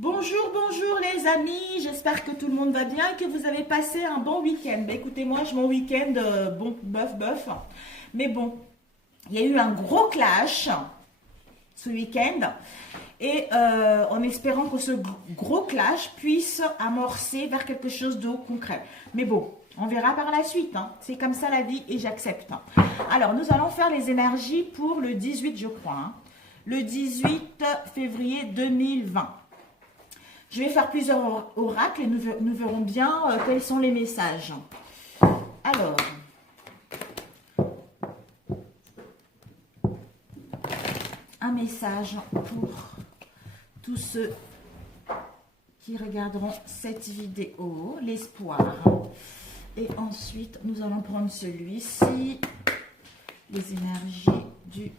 Bonjour, bonjour les amis, j'espère que tout le monde va bien et que vous avez passé un bon week-end. Bah, écoutez, moi, mon week-end, bon, bof. Mais bon, il y a eu un gros clash ce week-end et en espérant que ce gros clash puisse amorcer vers quelque chose de concret. Mais bon, on verra par la suite, hein. C'est comme ça la vie et j'accepte. Alors, nous allons faire les énergies pour le 18, je crois, hein. Le 18 février 2020. Je vais faire plusieurs oracles et nous verrons bien quels sont les messages. Alors, un message pour tous ceux qui regarderont cette vidéo, l'espoir. Et ensuite, nous allons prendre celui-ci, les énergies du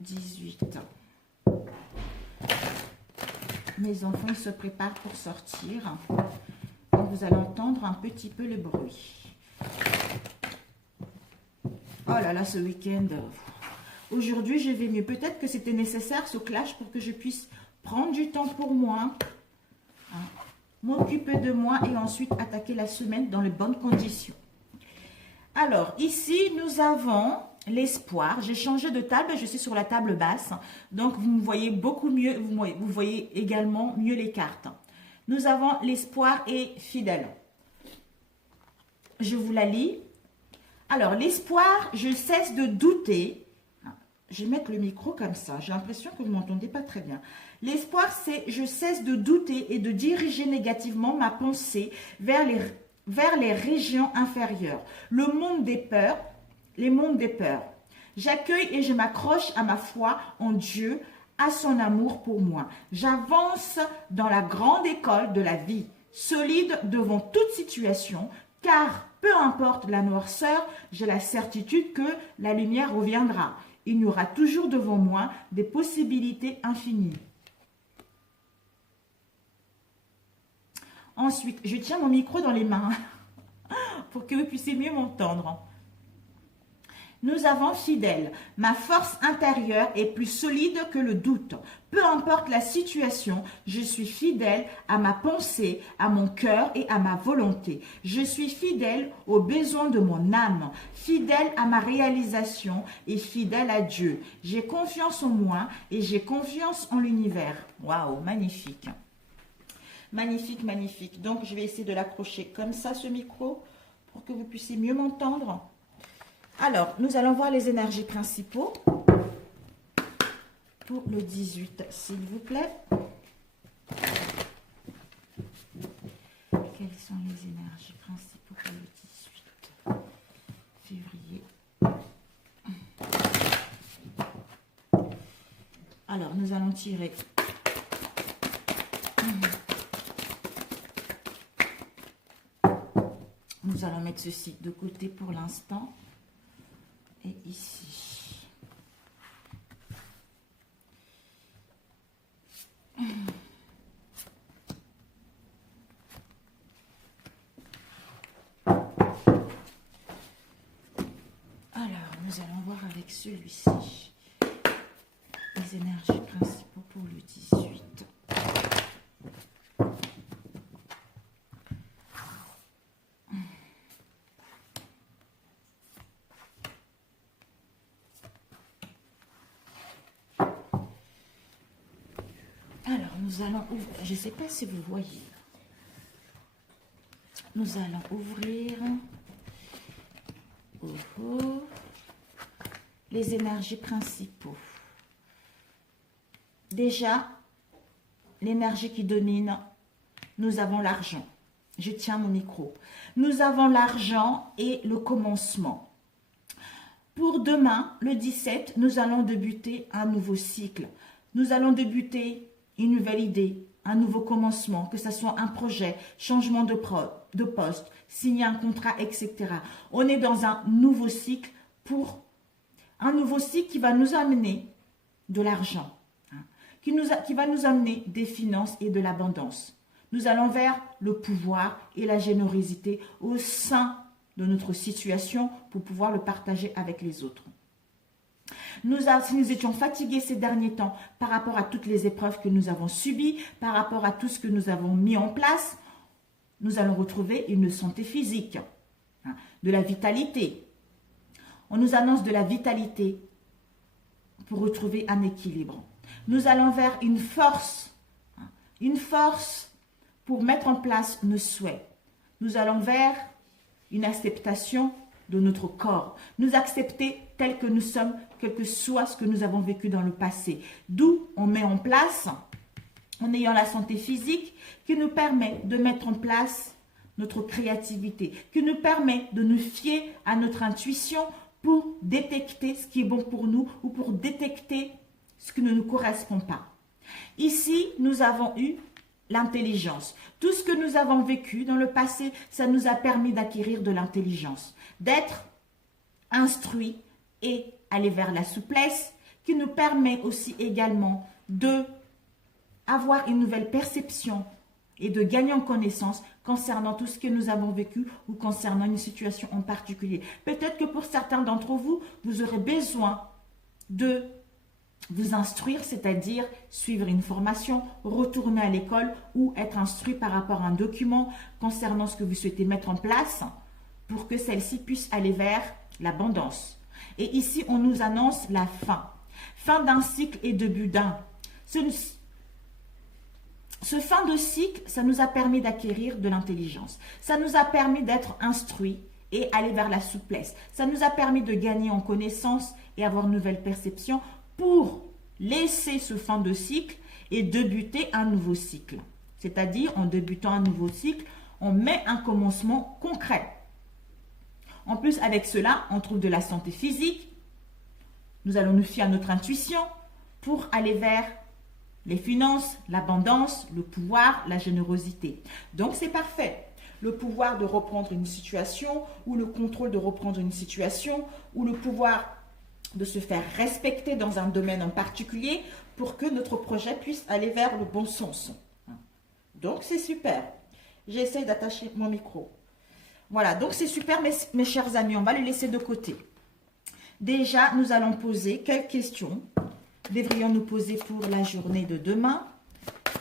18. Mes enfants se préparent pour sortir. Donc vous allez entendre un petit peu le bruit. Oh là là, ce week-end. Aujourd'hui, je vais mieux. Peut-être que c'était nécessaire ce clash pour que je puisse prendre du temps pour moi, hein, m'occuper de moi et ensuite attaquer la semaine dans les bonnes conditions. Alors, ici, nous avons l'espoir. J'ai changé de table, je suis sur la table basse. Donc, vous me voyez beaucoup mieux, vous voyez également mieux les cartes. Nous avons l'espoir et fidèle. Je vous la lis. Alors, l'espoir, je cesse de douter. Je vais mettre le micro comme ça. J'ai l'impression que vous ne m'entendez pas très bien. L'espoir, c'est je cesse de douter et de diriger négativement ma pensée vers les régions inférieures. Le monde des peurs, les mondes des peurs. J'accueille et je m'accroche à ma foi en Dieu, à son amour pour moi. J'avance dans la grande école de la vie, solide devant toute situation, car peu importe la noirceur, j'ai la certitude que la lumière reviendra. Il y aura toujours devant moi des possibilités infinies. Ensuite, je tiens mon micro dans les mains pour que vous puissiez mieux m'entendre. Nous avons fidèle. Ma force intérieure est plus solide que le doute. Peu importe la situation, je suis fidèle à ma pensée, à mon cœur et à ma volonté. Je suis fidèle aux besoins de mon âme, fidèle à ma réalisation et fidèle à Dieu. J'ai confiance en moi et j'ai confiance en l'univers. Waouh, magnifique. Magnifique, magnifique. Donc, je vais essayer de l'accrocher comme ça, ce micro, pour que vous puissiez mieux m'entendre. Alors, nous allons voir les énergies principaux pour le 18, s'il vous plaît. Quelles sont les énergies principaux pour le 18 février? Alors, nous allons tirer. Nous allons mettre ceci de côté pour l'instant. Et ici. Alors, nous allons voir avec celui-ci les énergies principaux pour le 18. Nous allons ouvrir, je ne sais pas si vous voyez, nous allons ouvrir les énergies principaux. Déjà, l'énergie qui domine, nous avons l'argent. Je tiens mon micro. Nous avons l'argent et le commencement. Pour demain, le 17, nous allons débuter un nouveau cycle. Nous allons débuter une nouvelle idée, un nouveau commencement, que ce soit un projet, changement de poste, signer un contrat, etc. On est dans un nouveau cycle qui va nous amener de l'argent, hein, qui va nous amener des finances et de l'abondance. Nous allons vers le pouvoir et la générosité au sein de notre situation pour pouvoir le partager avec les autres. Si nous étions fatigués ces derniers temps par rapport à toutes les épreuves que nous avons subies, par rapport à tout ce que nous avons mis en place, nous allons retrouver une santé physique, hein, de la vitalité. On nous annonce de la vitalité pour retrouver un équilibre. Nous allons vers une force pour mettre en place nos souhaits. Nous allons vers une acceptation de notre corps. Nous accepter tel que nous sommes, quel que soit ce que nous avons vécu dans le passé. D'où on met en place, en ayant la santé physique, qui nous permet de mettre en place notre créativité, qui nous permet de nous fier à notre intuition pour détecter ce qui est bon pour nous ou pour détecter ce qui ne nous correspond pas. Ici, nous avons eu l'intelligence. Tout ce que nous avons vécu dans le passé, ça nous a permis d'acquérir de l'intelligence, d'être instruits et aller vers la souplesse, qui nous permet aussi également de avoir une nouvelle perception et de gagner en connaissance concernant tout ce que nous avons vécu ou concernant une situation en particulier. Peut-être que pour certains d'entre vous, vous aurez besoin de vous instruire, c'est-à-dire suivre une formation, retourner à l'école ou être instruit par rapport à un document concernant ce que vous souhaitez mettre en place pour que celle-ci puisse aller vers l'abondance. Et ici, on nous annonce la fin. Fin d'un cycle et début d'un. Ce fin de cycle, ça nous a permis d'acquérir de l'intelligence. Ça nous a permis d'être instruits et aller vers la souplesse. Ça nous a permis de gagner en connaissance et avoir une nouvelle perception pour laisser ce fin de cycle et débuter un nouveau cycle. C'est-à-dire, en débutant un nouveau cycle, on met un commencement concret. En plus, avec cela, on trouve de la santé physique. Nous allons nous fier à notre intuition pour aller vers les finances, l'abondance, le pouvoir, la générosité. Donc, c'est parfait. Le pouvoir de reprendre une situation ou le contrôle de reprendre une situation ou le pouvoir de se faire respecter dans un domaine en particulier pour que notre projet puisse aller vers le bon sens. Donc, c'est super. J'essaie d'attacher mon micro. Voilà, donc c'est super, mes chers amis. On va le laisser de côté. Déjà, nous allons poser quelles questions devrions-nous poser pour la journée de demain?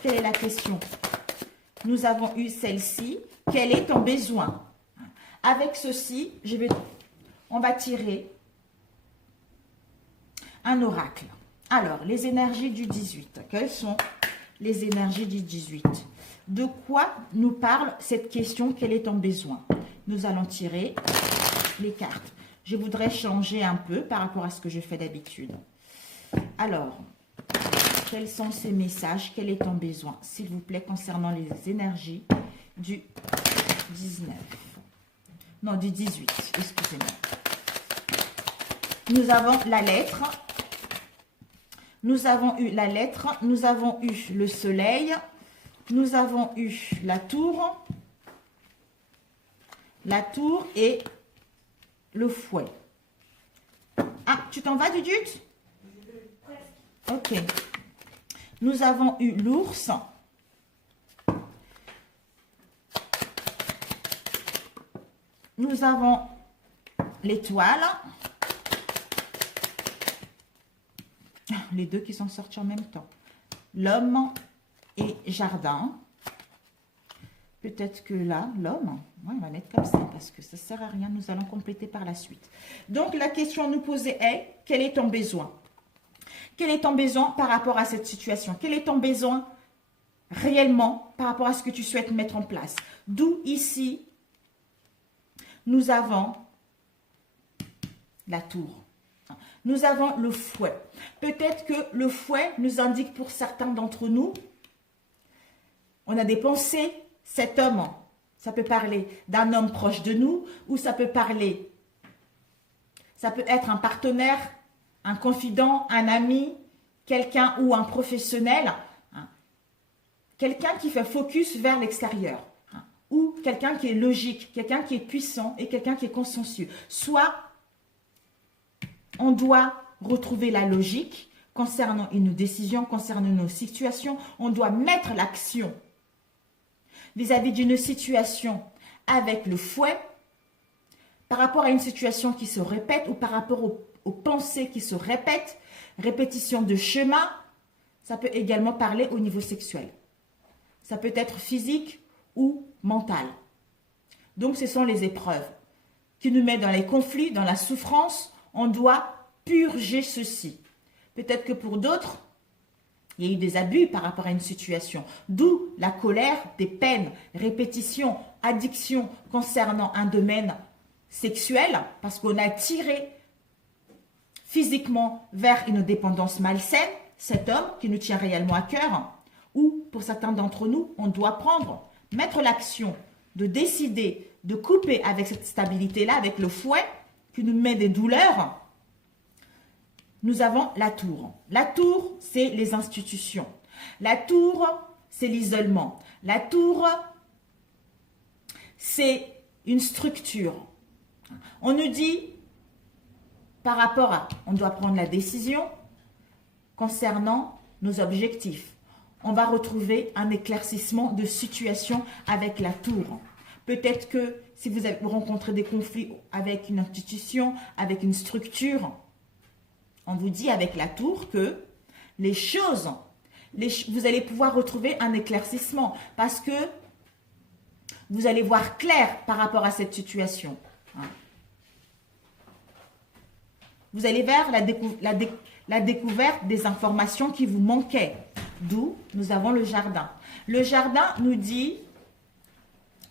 Quelle est la question? Nous avons eu celle-ci. Quel est ton besoin? Avec ceci, on va tirer un oracle. Alors, les énergies du 18. Quelles sont les énergies du 18? De quoi nous parle cette question? Quel est ton besoin? Nous allons tirer les cartes. Je voudrais changer un peu par rapport à ce que je fais d'habitude. Alors, quels sont ces messages? Quel est ton besoin, s'il vous plaît, concernant les énergies du 19? Non, du 18, excusez-moi. Nous avons la lettre. Nous avons eu la lettre. Nous avons eu le soleil. Nous avons eu la tour. La tour et le fouet. Ah, tu t'en vas, Dudut? Ok. Nous avons eu l'ours. Nous avons l'étoile. Les deux qui sont sortis en même temps. L'homme et jardin. Peut-être que là, l'homme, on va mettre comme ça parce que ça ne sert à rien. Nous allons compléter par la suite. Donc, la question à nous poser est, quel est ton besoin? Quel est ton besoin par rapport à cette situation? Quel est ton besoin réellement par rapport à ce que tu souhaites mettre en place? D'où ici, nous avons la tour. Nous avons le fouet. Peut-être que le fouet nous indique pour certains d'entre nous, on a des pensées, cet homme, ça peut parler d'un homme proche de nous, ou ça peut être un partenaire, un confident, un ami, quelqu'un ou un professionnel, quelqu'un qui fait focus vers l'extérieur, ou quelqu'un qui est logique, quelqu'un qui est puissant et quelqu'un qui est consciencieux. Soit on doit retrouver la logique concernant une décision, concernant une situation, on doit mettre l'action vis-à-vis d'une situation avec le fouet, par rapport à une situation qui se répète ou par rapport aux pensées qui se répètent, répétition de chemin. Ça peut également parler au niveau sexuel. Ça peut être physique ou mental. Donc, ce sont les épreuves qui nous mettent dans les conflits, dans la souffrance. On doit purger ceci. Peut-être que pour d'autres, il y a eu des abus par rapport à une situation. D'où la colère, des peines, répétition, addiction concernant un domaine sexuel, parce qu'on a tiré physiquement vers une dépendance malsaine, cet homme qui nous tient réellement à cœur, ou pour certains d'entre nous, on doit mettre l'action de décider de couper avec cette stabilité-là, avec le fouet qui nous met des douleurs. Nous avons la tour. La tour, c'est les institutions. La tour, c'est l'isolement. La tour, c'est une structure. On nous dit, par rapport à, on doit prendre la décision concernant nos objectifs. On va retrouver un éclaircissement de situation avec la tour. Peut-être que si vous avez rencontré des conflits avec une institution, avec une structure, on vous dit avec la tour que les choses, vous allez pouvoir retrouver un éclaircissement parce que vous allez voir clair par rapport à cette situation. Vous allez vers la découverte des informations qui vous manquaient. D'où nous avons le jardin. Le jardin nous dit,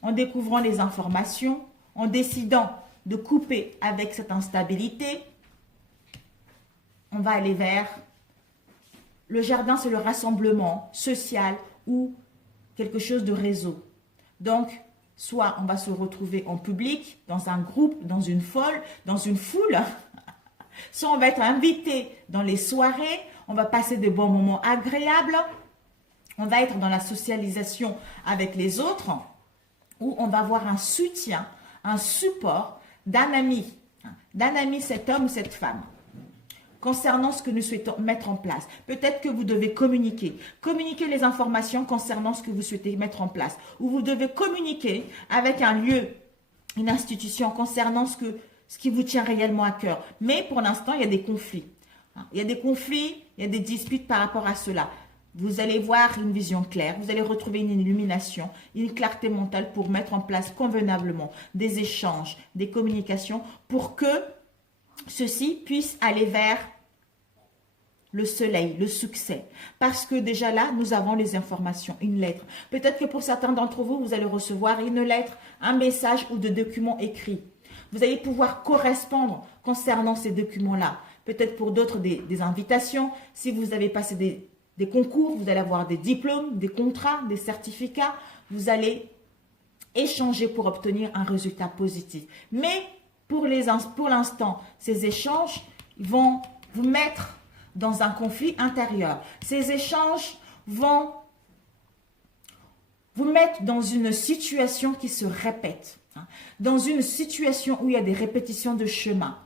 en découvrant les informations, en décidant de couper avec cette instabilité, on va aller vers... Le jardin, c'est le rassemblement social ou quelque chose de réseau. Donc, soit on va se retrouver en public, dans un groupe, dans une foule, soit on va être invité dans les soirées, on va passer de bons moments agréables, on va être dans la socialisation avec les autres, ou on va avoir un soutien, un support d'un ami, cet homme ou cette femme, concernant ce que nous souhaitons mettre en place. Peut-être que vous devez communiquer les informations concernant ce que vous souhaitez mettre en place, ou vous devez communiquer avec un lieu, une institution concernant ce qui vous tient réellement à cœur. Mais pour l'instant, il y a des conflits. Il y a des conflits, il y a des disputes par rapport à cela. Vous allez voir une vision claire, vous allez retrouver une illumination, une clarté mentale pour mettre en place convenablement des échanges, des communications pour que ceci puisse aller vers le soleil, le succès. Parce que déjà là, nous avons les informations, une lettre. Peut-être que pour certains d'entre vous, vous allez recevoir une lettre, un message ou des documents écrits. Vous allez pouvoir correspondre concernant ces documents-là. Peut-être pour d'autres des invitations. Si vous avez passé des concours, vous allez avoir des diplômes, des contrats, des certificats. Vous allez échanger pour obtenir un résultat positif. Mais pour l'instant, ces échanges vont vous mettre dans un conflit intérieur. Ces échanges vont vous mettre dans une situation qui se répète. Dans une situation où il y a des répétitions de chemin.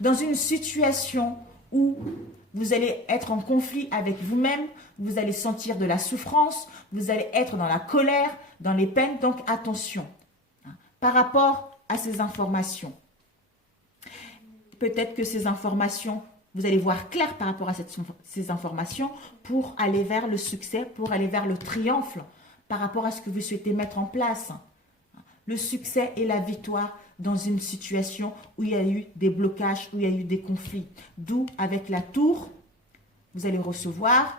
Dans une situation où vous allez être en conflit avec vous-même, vous allez sentir de la souffrance, vous allez être dans la colère, dans les peines. Donc attention par rapport à ces informations. Peut-être que ces informations, vous allez voir clair par rapport à ces informations pour aller vers le succès, pour aller vers le triomphe par rapport à ce que vous souhaitez mettre en place. Le succès et la victoire dans une situation où il y a eu des blocages, où il y a eu des conflits. D'où, avec la tour, vous allez recevoir,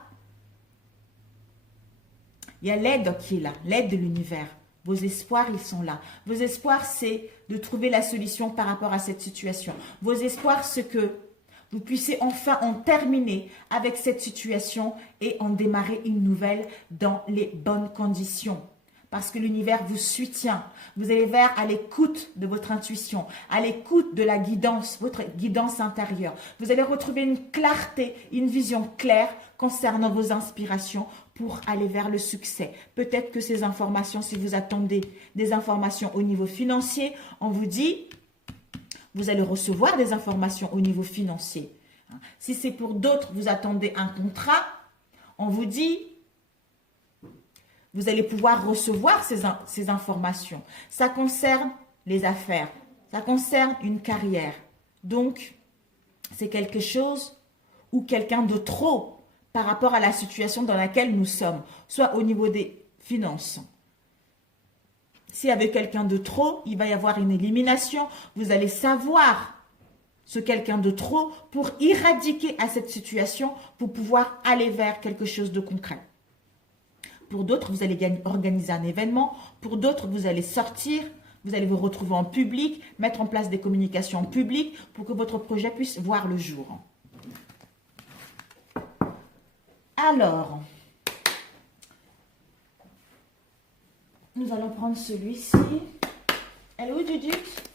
il y a l'aide qui est là, l'aide de l'univers. Vos espoirs, ils sont là. Vos espoirs, c'est de trouver la solution par rapport à cette situation. Vos espoirs, c'est que vous puissiez enfin en terminer avec cette situation et en démarrer une nouvelle dans les bonnes conditions. Parce que l'univers vous soutient. Vous allez vers à l'écoute de votre intuition, à l'écoute de la guidance, votre guidance intérieure. Vous allez retrouver une clarté, une vision claire concernant vos inspirations pour aller vers le succès. Peut-être que ces informations, si vous attendez des informations au niveau financier, on vous dit, vous allez recevoir des informations au niveau financier. Si c'est pour d'autres, vous attendez un contrat, on vous dit, vous allez pouvoir recevoir ces informations. Ça concerne les affaires, ça concerne une carrière. Donc, c'est quelque chose ou quelqu'un de trop par rapport à la situation dans laquelle nous sommes, soit au niveau des finances. Si avec quelqu'un de trop, il va y avoir une élimination, vous allez savoir ce quelqu'un de trop pour éradiquer à cette situation, pour pouvoir aller vers quelque chose de concret. Pour d'autres, vous allez organiser un événement. Pour d'autres, vous allez sortir, vous allez vous retrouver en public, mettre en place des communications publiques pour que votre projet puisse voir le jour. Alors, nous allons prendre celui-ci. Elle est où, Judith?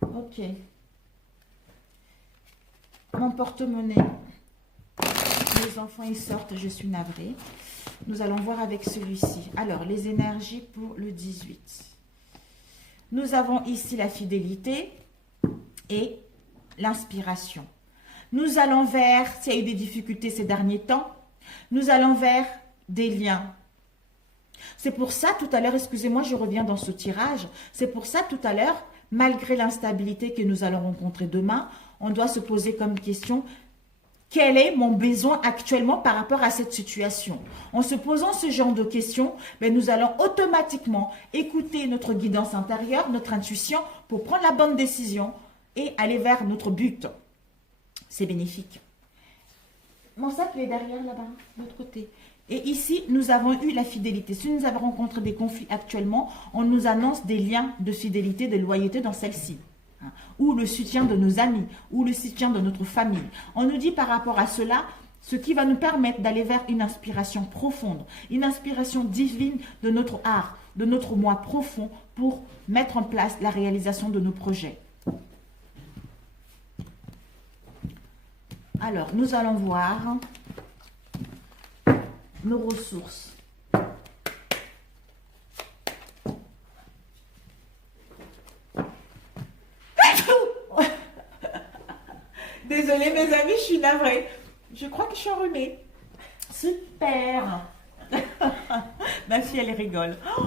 Ok. Mon porte-monnaie. Les enfants, ils sortent, je suis navrée. Nous allons voir avec celui-ci. Alors, les énergies pour le 18. Nous avons ici la fidélité et l'inspiration. Nous allons vers, s'il y a eu des difficultés ces derniers temps, nous allons vers des liens. C'est pour ça, tout à l'heure, excusez-moi, je reviens dans ce tirage, c'est pour ça, tout à l'heure, malgré l'instabilité que nous allons rencontrer demain, on doit se poser comme question, quel est mon besoin actuellement par rapport à cette situation? En se posant ce genre de questions, nous allons automatiquement écouter notre guidance intérieure, notre intuition, pour prendre la bonne décision et aller vers notre but. C'est bénéfique. Mon sac, il est derrière là-bas, de l'autre côté. Et ici, nous avons eu la fidélité. Si nous avons rencontré des conflits actuellement, on nous annonce des liens de fidélité, de loyauté dans celle-ci. Ou le soutien de nos amis, ou le soutien de notre famille. On nous dit par rapport à cela, ce qui va nous permettre d'aller vers une inspiration profonde, une inspiration divine de notre art, de notre moi profond pour mettre en place la réalisation de nos projets. Alors, nous allons voir nos ressources. Désolée mes amis, je suis navrée. Je crois que je suis enrhumée. Super. Ma fille, elle rigole. Oh,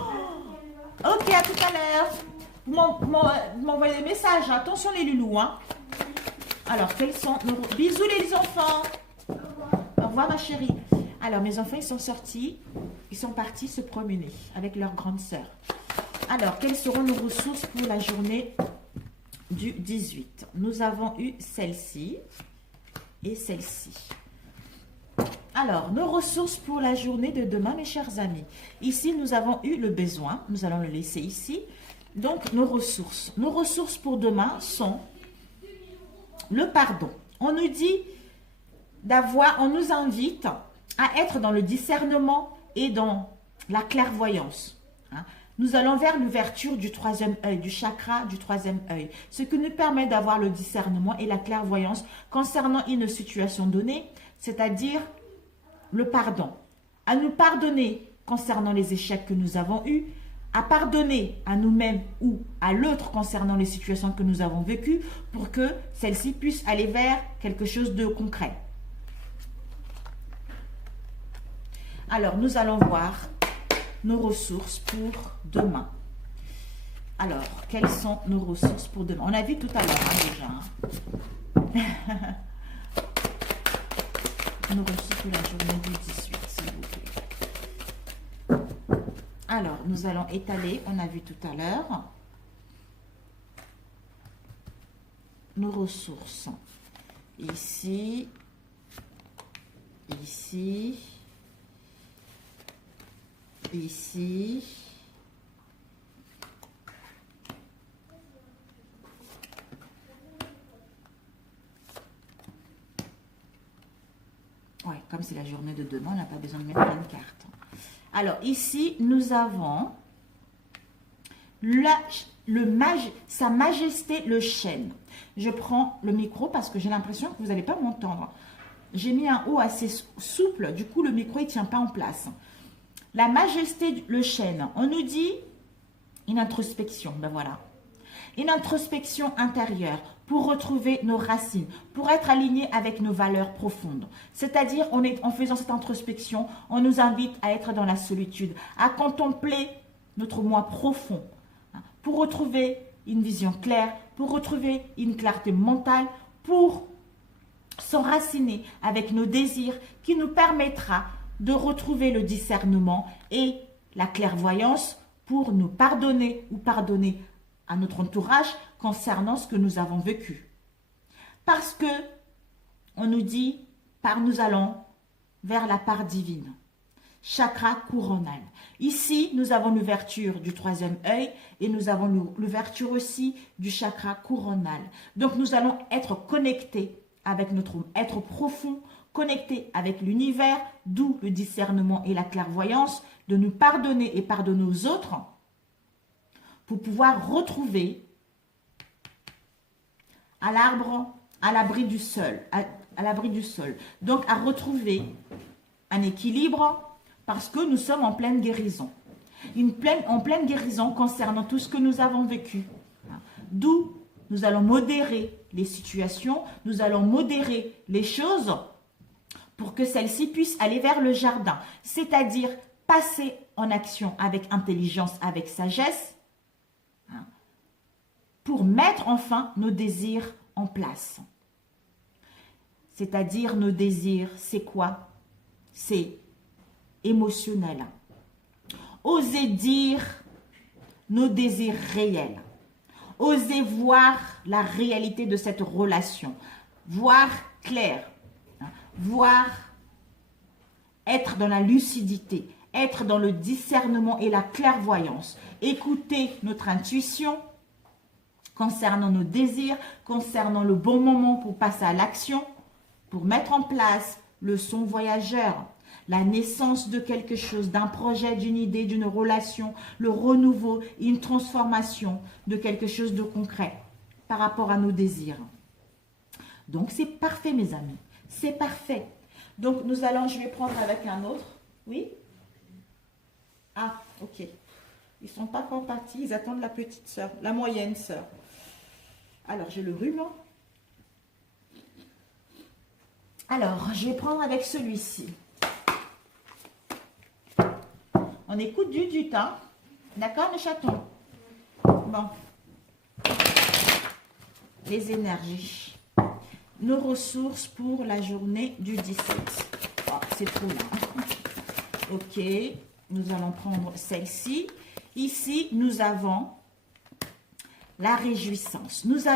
ok, à tout à l'heure. Vous m'envoyez des messages. Attention les loulous. Hein. Alors, quels sont nos... Bisous les enfants. Au revoir ma chérie. Alors, mes enfants, ils sont sortis. Ils sont partis se promener avec leur grande sœur. Alors, quelles seront nos ressources pour la journée du 18? Nous avons eu celle-ci et celle-ci. Alors, nos ressources pour la journée de demain, mes chers amis. Ici, nous avons eu le besoin. Nous allons le laisser ici. Donc, nos ressources. Nos ressources pour demain sont le pardon. On nous dit on nous invite à être dans le discernement et dans la clairvoyance. Nous allons vers l'ouverture du troisième œil, du chakra du troisième œil, ce qui nous permet d'avoir le discernement et la clairvoyance concernant une situation donnée, c'est-à-dire le pardon. À nous pardonner concernant les échecs que nous avons eus, à pardonner à nous-mêmes ou à l'autre concernant les situations que nous avons vécues pour que celles-ci puissent aller vers quelque chose de concret. Alors, nous allons voir nos ressources pour demain. Alors, quelles sont nos ressources pour demain? On a vu tout à l'heure déjà. Nos ressources pour la journée du 18, s'il vous plaît. Alors, nous allons étaler, on a vu tout à l'heure, nos ressources. Ici, ici, ici, ouais, comme c'est la journée de demain, on n'a pas besoin de mettre plein de cartes. Alors ici, nous avons Sa Majesté le chêne. Je prends le micro parce que j'ai l'impression que vous n'allez pas m'entendre. J'ai mis un haut assez souple, du coup le micro ne tient pas en place. La Majesté le chêne, on nous dit une introspection, ben voilà. Une introspection intérieure pour retrouver nos racines, pour être aligné avec nos valeurs profondes. C'est-à-dire, en faisant cette introspection, on nous invite à être dans la solitude, à contempler notre moi profond, pour retrouver une vision claire, pour retrouver une clarté mentale, pour s'enraciner avec nos désirs, qui nous permettra de retrouver le discernement et la clairvoyance pour nous pardonner ou pardonner à notre entourage concernant ce que nous avons vécu. Parce que on nous dit, nous allons vers la part divine. Chakra couronnal. Ici, nous avons l'ouverture du troisième œil et nous avons l'ouverture aussi du chakra couronnal. Donc, nous allons être connectés avec notre être profond, connectés avec l'univers, d'où le discernement et la clairvoyance, de nous pardonner et pardonner aux autres pour pouvoir retrouver à l'arbre, à l'abri du sol, à l'abri du sol. Donc, à retrouver un équilibre parce que nous sommes en pleine guérison. En pleine guérison concernant tout ce que nous avons vécu. D'où nous allons modérer les situations, nous allons modérer les choses pour que celles-ci puissent aller vers le jardin. C'est-à-dire passer en action avec intelligence, avec sagesse, pour mettre enfin nos désirs en place. C'est-à-dire nos désirs, c'est quoi? C'est émotionnel. Oser dire nos désirs réels. Oser voir la réalité de cette relation. Voir clair. Voir, être dans la lucidité. Être dans le discernement et la clairvoyance. Écouter notre intuition concernant nos désirs, concernant le bon moment pour passer à l'action, pour mettre en place le son voyageur, la naissance de quelque chose, d'un projet, d'une idée, d'une relation, le renouveau, une transformation de quelque chose de concret par rapport à nos désirs. Donc, c'est parfait, mes amis. C'est parfait. Donc, je vais prendre avec un autre. Oui? Ah, ok. Ils ne sont pas encore partis. Ils attendent la petite sœur, la moyenne sœur. Alors, j'ai le rhume. Alors, je vais prendre avec celui-ci. On écoute du temps. D'accord, les chatons? Bon. Les énergies. Nos ressources pour la journée du 17. Oh, c'est trop là. Ok. Nous allons prendre celle-ci. Ici, nous avons la réjouissance. Nous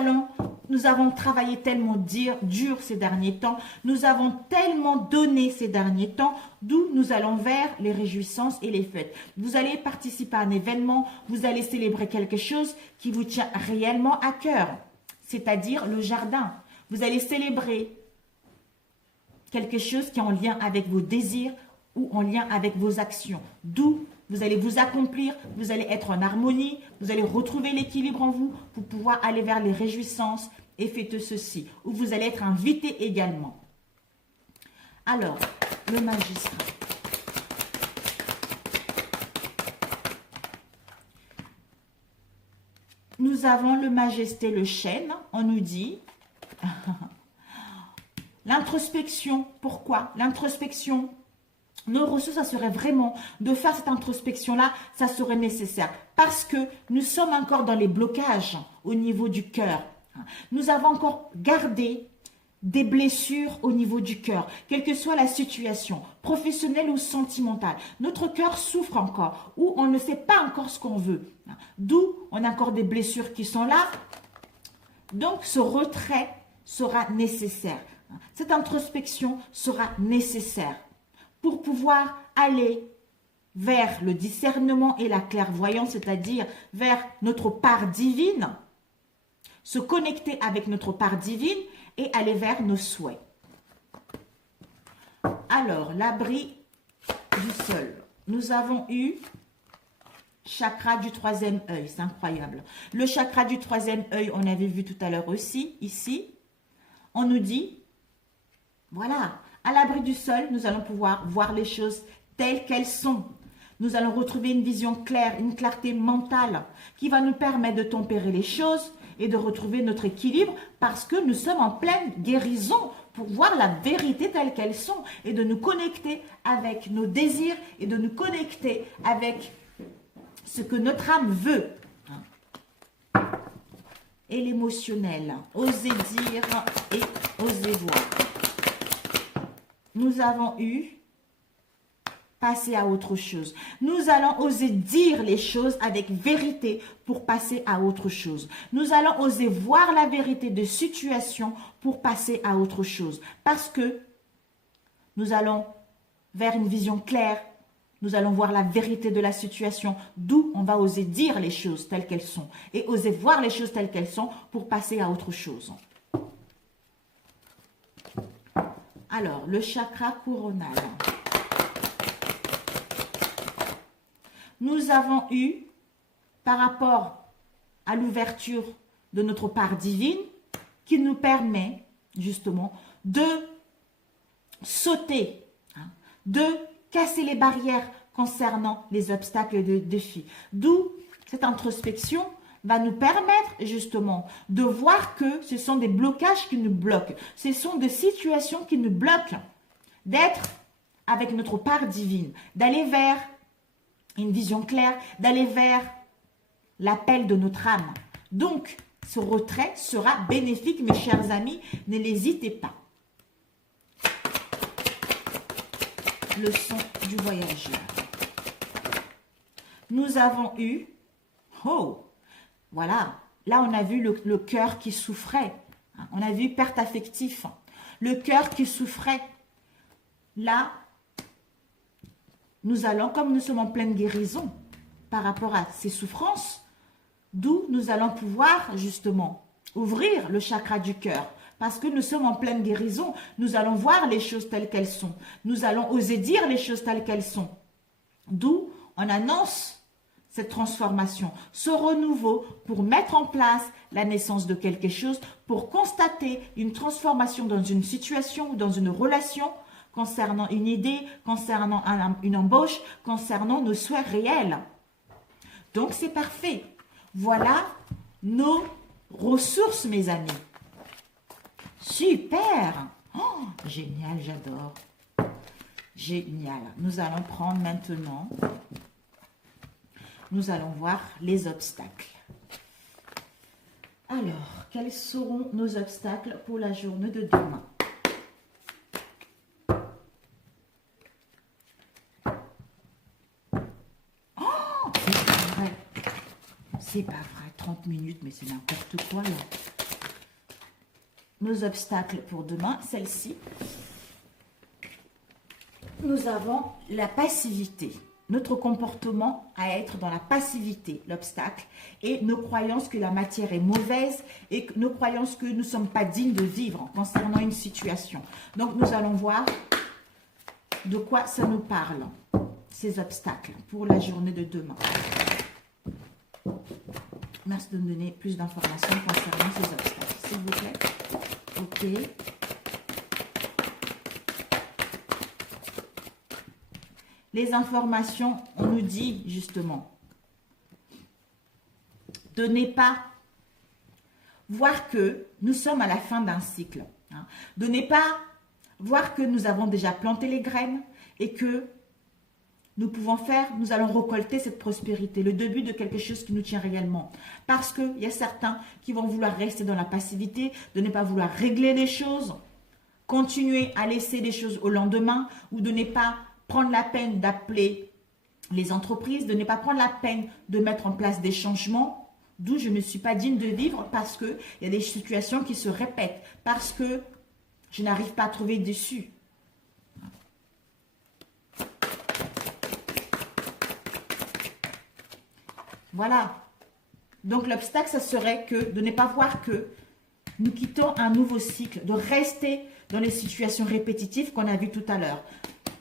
avons travaillé tellement dur ces derniers temps. Nous avons tellement donné ces derniers temps, d'où nous allons vers les réjouissances et les fêtes. Vous allez participer à un événement, vous allez célébrer quelque chose qui vous tient réellement à cœur, c'est-à-dire le jardin. Vous allez célébrer quelque chose qui est en lien avec vos désirs ou en lien avec vos actions, d'où vous allez vous accomplir, vous allez être en harmonie, vous allez retrouver l'équilibre en vous pour pouvoir aller vers les réjouissances et fêter ceci, où vous allez être invité également. Alors, le magistrat. Nous avons le majesté, le chêne, on nous dit l'introspection. Pourquoi? L'introspection. Nos ressources, ça serait vraiment de faire cette introspection-là, ça serait nécessaire. Parce que nous sommes encore dans les blocages au niveau du cœur. Nous avons encore gardé des blessures au niveau du cœur, quelle que soit la situation, professionnelle ou sentimentale. Notre cœur souffre encore, ou on ne sait pas encore ce qu'on veut. D'où on a encore des blessures qui sont là. Donc, ce retrait sera nécessaire. Cette introspection sera nécessaire pour pouvoir aller vers le discernement et la clairvoyance, c'est-à-dire vers notre part divine, se connecter avec notre part divine et aller vers nos souhaits. Alors, l'abri du sol. Nous avons eu chakra du troisième œil, c'est incroyable. Le chakra du troisième œil, on avait vu tout à l'heure aussi, ici. On nous dit, voilà, à l'abri du sol, nous allons pouvoir voir les choses telles qu'elles sont. Nous allons retrouver une vision claire, une clarté mentale qui va nous permettre de tempérer les choses et de retrouver notre équilibre parce que nous sommes en pleine guérison pour voir la vérité telle qu'elles sont et de nous connecter avec nos désirs et de nous connecter avec ce que notre âme veut. et l'émotionnel. Osez dire et osez voir. Nous avons eu passer à autre chose. Nous allons oser dire les choses avec vérité pour passer à autre chose. Nous allons oser voir la vérité de situation pour passer à autre chose. Parce que nous allons vers une vision claire. Nous allons voir la vérité de la situation, d'où on va oser dire les choses telles qu'elles sont et oser voir les choses telles qu'elles sont pour passer à autre chose. Alors, le chakra coronal. Nous avons eu, par rapport à l'ouverture de notre part divine, qui nous permet justement de sauter, de casser les barrières concernant les obstacles et les défis. D'où cette introspection va nous permettre justement de voir que ce sont des blocages qui nous bloquent. Ce sont des situations qui nous bloquent d'être avec notre part divine, d'aller vers une vision claire, d'aller vers l'appel de notre âme. Donc, ce retrait sera bénéfique, mes chers amis, ne l'hésitez pas. Leçon du voyageur. Nous avons eu, voilà, là on a vu le cœur qui souffrait, on a vu perte affective, le cœur qui souffrait. Là, nous allons, comme nous sommes en pleine guérison par rapport à ces souffrances, d'où nous allons pouvoir justement ouvrir le chakra du cœur. Parce que nous sommes en pleine guérison, nous allons voir les choses telles qu'elles sont. Nous allons oser dire les choses telles qu'elles sont. D'où on annonce cette transformation, ce renouveau pour mettre en place la naissance de quelque chose, pour constater une transformation dans une situation ou dans une relation, concernant une idée, concernant une embauche, concernant nos souhaits réels. Donc, c'est parfait. Voilà nos ressources, mes amis. Super! Oh, génial, j'adore. Génial. Nous allons prendre maintenant, nous allons voir les obstacles. Alors, quels seront nos obstacles pour la journée de demain? C'est pas vrai, 30 minutes, mais c'est n'importe quoi là. Nos obstacles pour demain, celle-ci. Nous avons la passivité. Notre comportement à être dans la passivité, l'obstacle, et nos croyances que la matière est mauvaise et nos croyances que nous ne sommes pas dignes de vivre concernant une situation. Donc, nous allons voir de quoi ça nous parle, ces obstacles pour la journée de demain. Merci de me donner plus d'informations concernant ces obstacles, s'il vous plaît. Ok. Les informations, on nous dit justement de ne pas voir que nous sommes à la fin d'un cycle. De ne pas voir que nous avons déjà planté les graines et que nous allons récolter cette prospérité, le début de quelque chose qui nous tient réellement. Parce qu'il y a certains qui vont vouloir rester dans la passivité, de ne pas vouloir régler les choses, continuer à laisser les choses au lendemain ou de ne pas prendre la peine d'appeler les entreprises, de ne pas prendre la peine de mettre en place des changements, d'où je ne suis pas digne de vivre parce qu'il y a des situations qui se répètent, parce que je n'arrive pas à trouver d'issue. Voilà. Donc l'obstacle, ça serait que de ne pas voir que nous quittons un nouveau cycle, de rester dans les situations répétitives qu'on a vues tout à l'heure,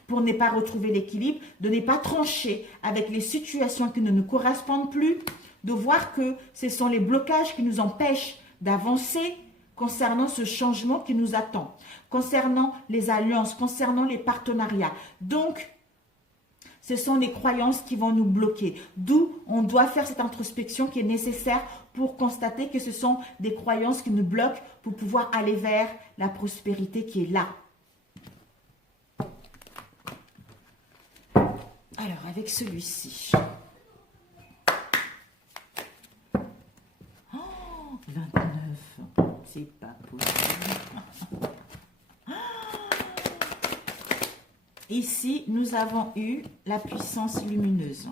pour ne pas retrouver l'équilibre, de ne pas trancher avec les situations qui ne nous correspondent plus, de voir que ce sont les blocages qui nous empêchent d'avancer concernant ce changement qui nous attend, concernant les alliances, concernant les partenariats. Donc, ce sont les croyances qui vont nous bloquer. D'où on doit faire cette introspection qui est nécessaire pour constater que ce sont des croyances qui nous bloquent pour pouvoir aller vers la prospérité qui est là. Alors, avec celui-ci. Oh, 29. C'est pas possible. Ici, nous avons eu la puissance lumineuse.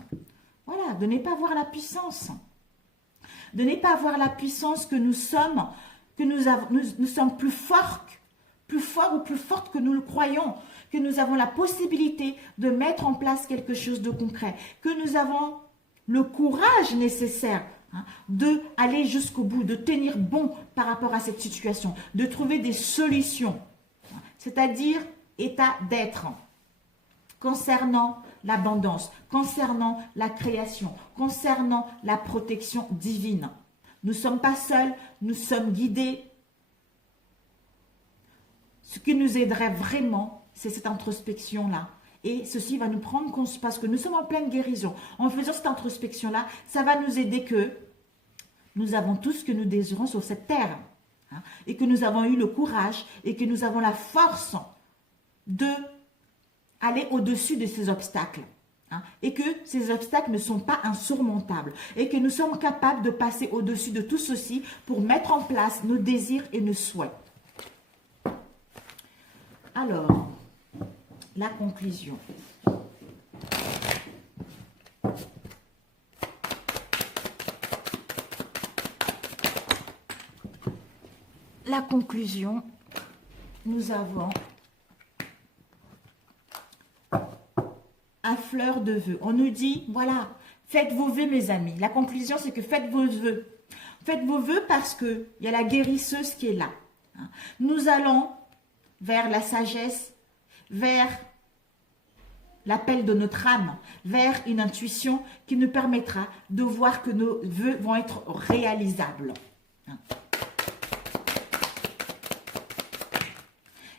Voilà, de ne pas voir la puissance. De ne pas voir la puissance que nous sommes, que nous sommes plus forts ou plus fortes que nous le croyons, que nous avons la possibilité de mettre en place quelque chose de concret, que nous avons le courage nécessaire de aller jusqu'au bout, de tenir bon par rapport à cette situation, de trouver des solutions, c'est-à-dire état d'être, concernant l'abondance, concernant la création, concernant la protection divine. Nous ne sommes pas seuls, nous sommes guidés. Ce qui nous aiderait vraiment, c'est cette introspection-là. Et ceci va nous prendre conscience, parce que nous sommes en pleine guérison. En faisant cette introspection-là, ça va nous aider que nous avons tout ce que nous désirons sur cette terre. Et que nous avons eu le courage et que nous avons la force de aller au-dessus de ces obstacles. Et que ces obstacles ne sont pas insurmontables. Et que nous sommes capables de passer au-dessus de tout ceci pour mettre en place nos désirs et nos souhaits. Alors, la conclusion. La conclusion, nous avons à fleur de vœux. On nous dit, voilà, faites vos vœux mes amis. La conclusion, c'est que faites vos vœux. Faites vos vœux parce qu'il y a la guérisseuse qui est là. Nous allons vers la sagesse, vers l'appel de notre âme, vers une intuition qui nous permettra de voir que nos vœux vont être réalisables.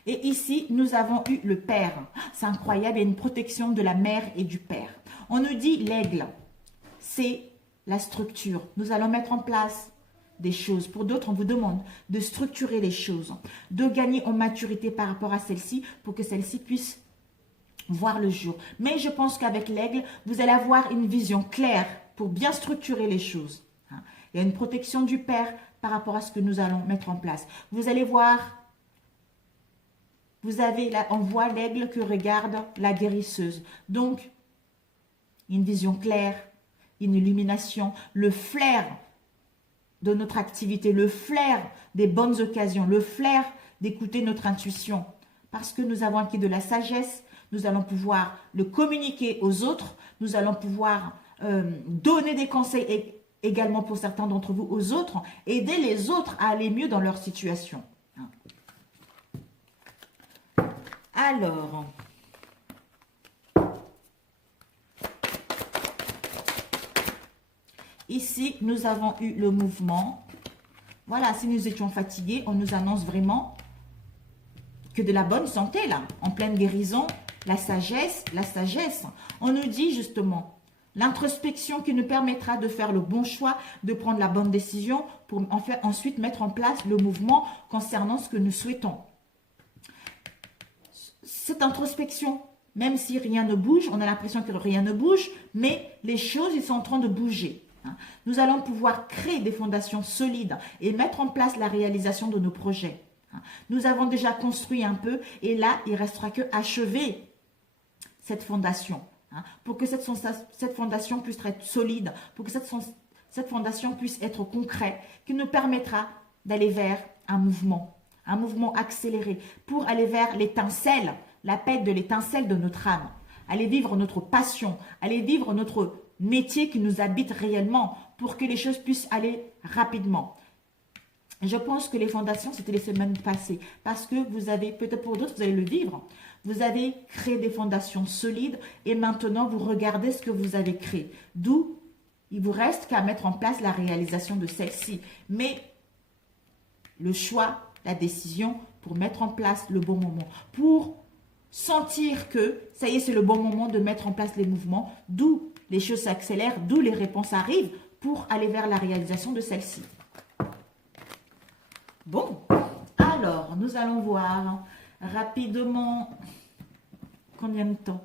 Et ici, nous avons eu le Père. C'est incroyable, il y a une protection de la mère et du Père. On nous dit l'aigle, c'est la structure. Nous allons mettre en place des choses. Pour d'autres, on vous demande de structurer les choses, de gagner en maturité par rapport à celle-ci pour que celle-ci puisse voir le jour. Mais je pense qu'avec l'aigle, vous allez avoir une vision claire pour bien structurer les choses. Il y a une protection du Père par rapport à ce que nous allons mettre en place. Vous allez voir, on voit l'aigle que regarde la guérisseuse. Donc, une vision claire, une illumination, le flair de notre activité, le flair des bonnes occasions, le flair d'écouter notre intuition. Parce que nous avons acquis de la sagesse, nous allons pouvoir le communiquer aux autres, nous allons pouvoir donner des conseils également pour certains d'entre vous aux autres, aider les autres à aller mieux dans leur situation. Alors, ici, nous avons eu le mouvement. Voilà, si nous étions fatigués, on nous annonce vraiment que de la bonne santé, là, en pleine guérison, la sagesse. On nous dit justement l'introspection qui nous permettra de faire le bon choix, de prendre la bonne décision pour ensuite mettre en place le mouvement concernant ce que nous souhaitons. Cette introspection, même si rien ne bouge, on a l'impression que rien ne bouge, mais les choses, ils sont en train de bouger. Nous allons pouvoir créer des fondations solides et mettre en place la réalisation de nos projets. Nous avons déjà construit un peu et là, il ne restera que achever cette fondation pour que cette fondation puisse être solide, pour que cette fondation puisse être concrète, qui nous permettra d'aller vers un mouvement accéléré pour aller vers l'étincelle, l'appel de l'étincelle de notre âme, aller vivre notre passion, aller vivre notre métier qui nous habite réellement pour que les choses puissent aller rapidement. Je pense que les fondations, c'était les semaines passées parce que vous avez, peut-être pour d'autres, vous allez le vivre. Vous avez créé des fondations solides et maintenant, vous regardez ce que vous avez créé. D'où, il vous reste qu'à mettre en place la réalisation de celle-ci. Mais le choix, la décision pour mettre en place le bon moment, pour sentir que ça y est, c'est le bon moment de mettre en place les mouvements, d'où les choses s'accélèrent, d'où les réponses arrivent pour aller vers la réalisation de celle-ci. Bon, alors, nous allons voir rapidement combien de temps.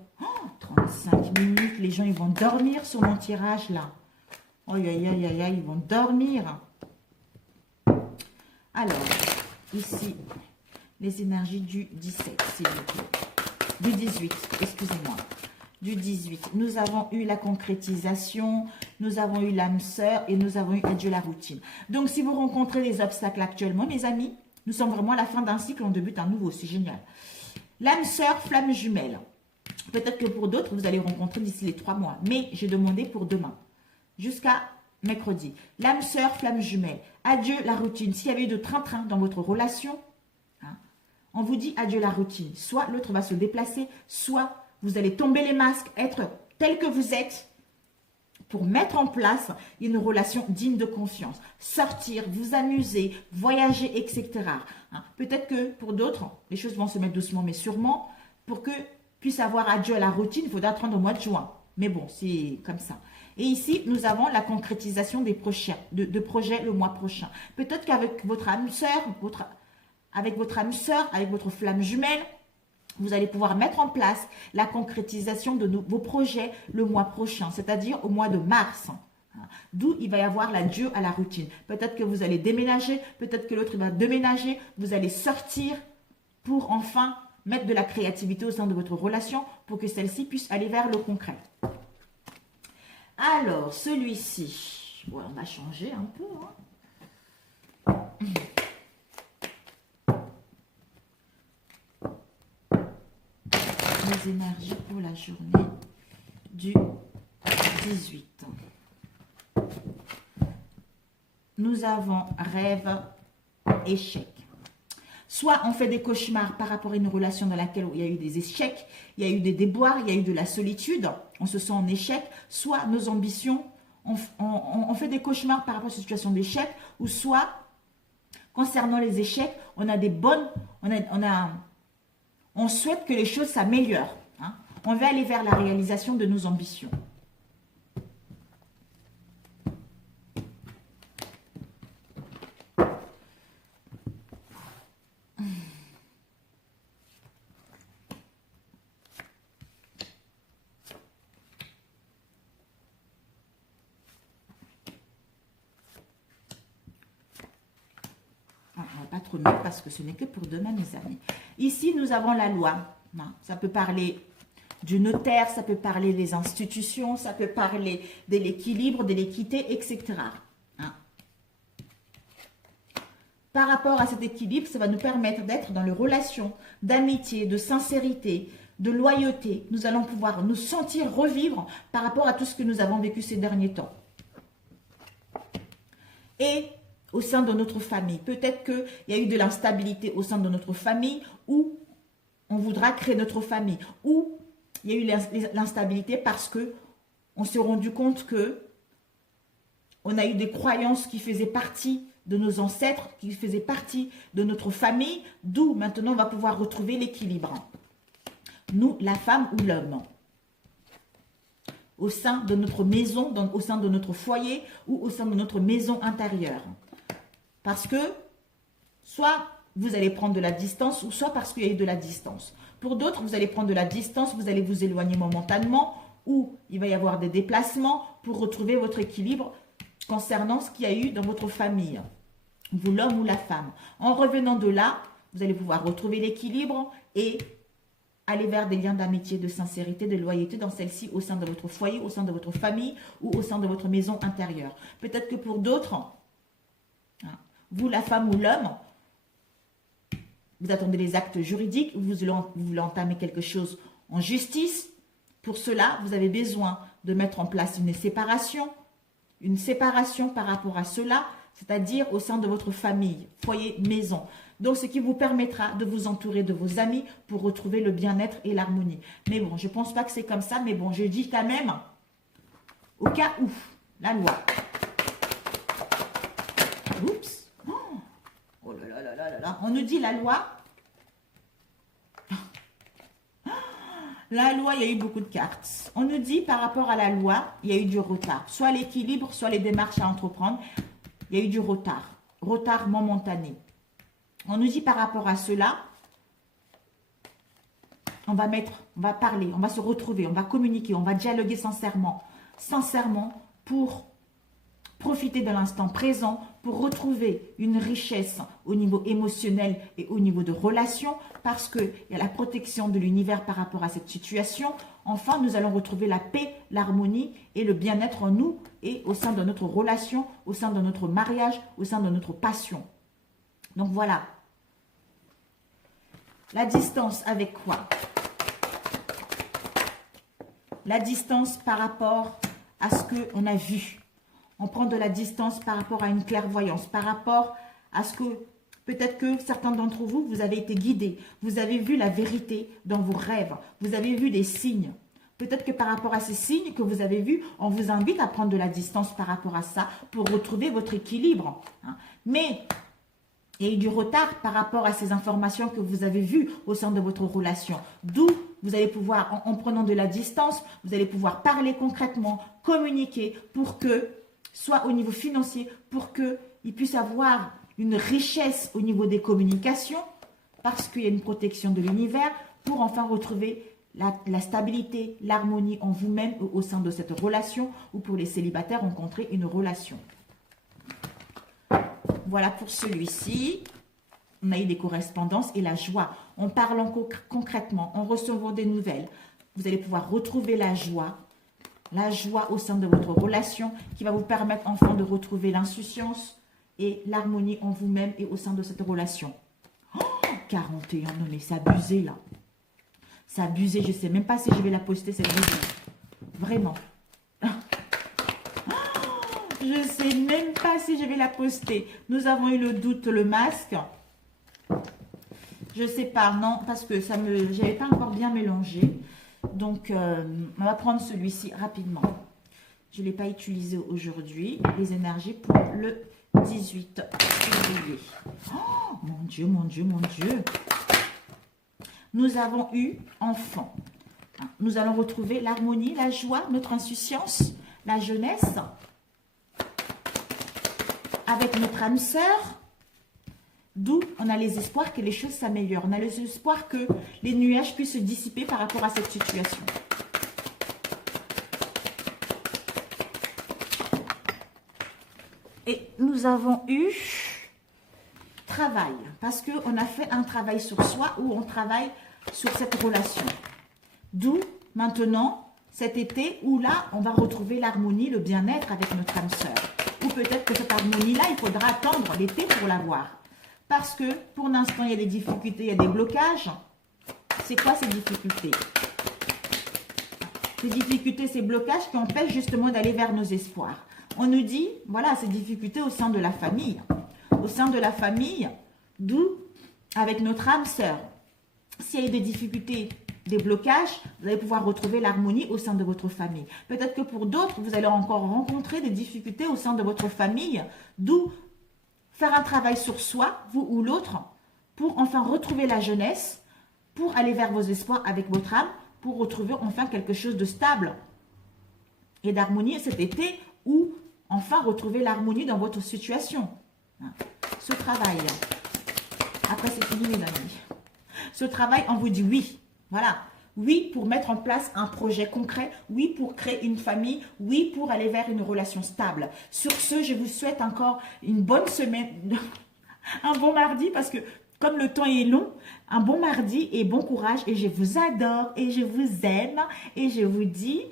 35 minutes, les gens, ils vont dormir sur mon tirage, là. Aïe, aïe, aïe, aïe, aïe, ils vont dormir. Alors, ici, les énergies du 17, s'il vous plaît. Du 18, excusez-moi. Du 18. Nous avons eu la concrétisation, nous avons eu l'âme sœur et nous avons eu adieu la routine. Donc, si vous rencontrez des obstacles actuellement, mes amis, nous sommes vraiment à la fin d'un cycle, on débute un nouveau, c'est génial. L'âme sœur, flamme jumelle. Peut-être que pour d'autres, vous allez rencontrer d'ici les 3 mois. Mais j'ai demandé pour demain, jusqu'à mercredi. L'âme sœur, flamme jumelle. Adieu la routine. S'il y avait eu de train-train dans votre relation, hein, on vous dit adieu la routine. Soit l'autre va se déplacer, soit vous allez tomber les masques, être tel que vous êtes pour mettre en place une relation digne de confiance. Sortir, vous amuser, voyager, etc. Hein, peut-être que pour d'autres, les choses vont se mettre doucement mais sûrement. Pour que puisse avoir adieu à la routine, il faudra attendre au mois de juin. Mais bon, c'est comme ça. Et ici, nous avons la concrétisation des projets le mois prochain. Peut-être qu'avec votre âme sœur, avec votre flamme jumelle, vous allez pouvoir mettre en place la concrétisation de vos projets le mois prochain, c'est-à-dire au mois de mars. D'où il va y avoir l'adieu à la routine. Peut-être que vous allez déménager, peut-être que l'autre va déménager, vous allez sortir pour enfin mettre de la créativité au sein de votre relation pour que celle-ci puisse aller vers le concret. Alors, celui-ci, bon, on va changer un peu. Les énergies pour la journée du 18. Nous avons rêve, échec. Soit on fait des cauchemars par rapport à une relation dans laquelle il y a eu des échecs, il y a eu des déboires, il y a eu de la solitude, on se sent en échec. Soit nos ambitions, on fait des cauchemars par rapport à une situation d'échec, ou soit, concernant les échecs, on a des bonnes, on souhaite que les choses s'améliorent. Hein. On va aller vers la réalisation de nos ambitions. Pas trop mieux parce que ce n'est que pour demain, mes amis. Ici, nous avons la loi. Ça peut parler du notaire, ça peut parler des institutions, ça peut parler de l'équilibre, de l'équité, etc. Par rapport à cet équilibre, ça va nous permettre d'être dans les relations d'amitié, de sincérité, de loyauté. Nous allons pouvoir nous sentir revivre par rapport à tout ce que nous avons vécu ces derniers temps. Et au sein de notre famille. Peut-être qu'il y a eu de l'instabilité au sein de notre famille ou on voudra créer notre famille. Ou il y a eu l'instabilité parce qu'on s'est rendu compte que on a eu des croyances qui faisaient partie de nos ancêtres, qui faisaient partie de notre famille, d'où maintenant on va pouvoir retrouver l'équilibre. Nous, la femme ou l'homme. Au sein de notre maison, au sein de notre foyer ou au sein de notre maison intérieure. Parce que, soit vous allez prendre de la distance, ou soit parce qu'il y a eu de la distance. Pour d'autres, vous allez prendre de la distance, vous allez vous éloigner momentanément, ou il va y avoir des déplacements pour retrouver votre équilibre concernant ce qu'il y a eu dans votre famille, vous l'homme ou la femme. En revenant de là, vous allez pouvoir retrouver l'équilibre et aller vers des liens d'amitié, de sincérité, de loyauté dans celle-ci au sein de votre foyer, au sein de votre famille ou au sein de votre maison intérieure. Peut-être que pour d'autres, vous, la femme ou l'homme, vous attendez les actes juridiques, vous voulez entamer quelque chose en justice. Pour cela, vous avez besoin de mettre en place une séparation par rapport à cela, c'est-à-dire au sein de votre famille, foyer, maison. Donc, ce qui vous permettra de vous entourer de vos amis pour retrouver le bien-être et l'harmonie. Mais bon, je ne pense pas que c'est comme ça, mais bon, je dis quand même, au cas où, la loi. Oups. Oh là là là là là là. On nous dit la loi. La loi, il y a eu beaucoup de cartes. On nous dit par rapport à la loi, il y a eu du retard. Soit l'équilibre, soit les démarches à entreprendre. Il y a eu du retard. Retard momentané. On nous dit par rapport à cela, on va parler, on va se retrouver, on va communiquer, on va dialoguer sincèrement pour Profitez de l'instant présent pour retrouver une richesse au niveau émotionnel et au niveau de relations, parce qu'il y a la protection de l'univers par rapport à cette situation. Enfin, nous allons retrouver la paix, l'harmonie et le bien-être en nous et au sein de notre relation, au sein de notre mariage, au sein de notre passion. Donc voilà. La distance avec quoi? La distance par rapport à ce qu'on a vu. On prend de la distance par rapport à une clairvoyance, par rapport à ce que peut-être que certains d'entre vous, vous avez été guidés, vous avez vu la vérité dans vos rêves, vous avez vu des signes. Peut-être que par rapport à ces signes que vous avez vus, on vous invite à prendre de la distance par rapport à ça pour retrouver votre équilibre. Mais il y a eu du retard par rapport à ces informations que vous avez vues au sein de votre relation. D'où vous allez pouvoir, en prenant de la distance, vous allez pouvoir parler concrètement, communiquer pour que, soit au niveau financier, pour qu'il puisse avoir une richesse au niveau des communications, parce qu'il y a une protection de l'univers, pour enfin retrouver la stabilité, l'harmonie en vous-même au sein de cette relation, ou pour les célibataires, rencontrer une relation. Voilà pour celui-ci. On a eu des correspondances et la joie. En parlant concrètement, en recevant des nouvelles, vous allez pouvoir retrouver la joie au sein de votre relation qui va vous permettre enfin de retrouver l'insouciance et l'harmonie en vous-même et au sein de cette relation. Oh, 41, non mais c'est abusé là. C'est abusé, je ne sais même pas si je vais la poster cette vidéo. Vraiment. Je ne sais même pas si je vais la poster. Nous avons eu le doute, le masque. Je ne sais pas, non, parce que ça me, j'avais pas encore bien mélangé. Donc, on va prendre celui-ci rapidement. Je ne l'ai pas utilisé aujourd'hui. Les énergies pour le 18 février. Oh, mon Dieu, mon Dieu, mon Dieu. Nous avons eu enfant. Nous allons retrouver l'harmonie, la joie, notre insouciance, la jeunesse. Avec notre âme sœur, d'où on a les espoirs que les choses s'améliorent. On a les espoirs que les nuages puissent se dissiper par rapport à cette situation. Et nous avons eu travail, parce qu'on a fait un travail sur soi ou on travaille sur cette relation. D'où maintenant, cet été, où là, on va retrouver l'harmonie, le bien-être avec notre âme sœur. Ou peut-être que cette harmonie-là, il faudra attendre l'été pour l'avoir. Parce que pour l'instant, il y a des difficultés, il y a des blocages. C'est quoi ces difficultés? Ces difficultés, ces blocages qui empêchent justement d'aller vers nos espoirs. On nous dit, voilà, ces difficultés au sein de la famille. Au sein de la famille, d'où, avec notre âme sœur, s'il y a eu des difficultés, des blocages, vous allez pouvoir retrouver l'harmonie au sein de votre famille. Peut-être que pour d'autres, vous allez encore rencontrer des difficultés au sein de votre famille, d'où faire un travail sur soi, vous ou l'autre, pour enfin retrouver la jeunesse, pour aller vers vos espoirs avec votre âme, pour retrouver enfin quelque chose de stable et d'harmonie cet été, ou enfin retrouver l'harmonie dans votre situation. Ce travail, après c'est fini mes amis, ce travail, on vous dit oui. Voilà, oui pour mettre en place un projet concret, oui pour créer une famille, oui pour aller vers une relation stable. Sur ce, je vous souhaite encore une bonne semaine, un bon mardi parce que comme le temps est long, un bon mardi et bon courage et je vous adore et je vous aime et je vous dis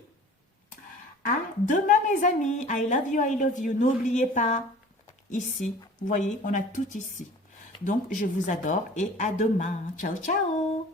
à demain mes amis. I love you, I love you. N'oubliez pas, ici, vous voyez, on a tout ici. Donc, je vous adore et à demain. Ciao, ciao.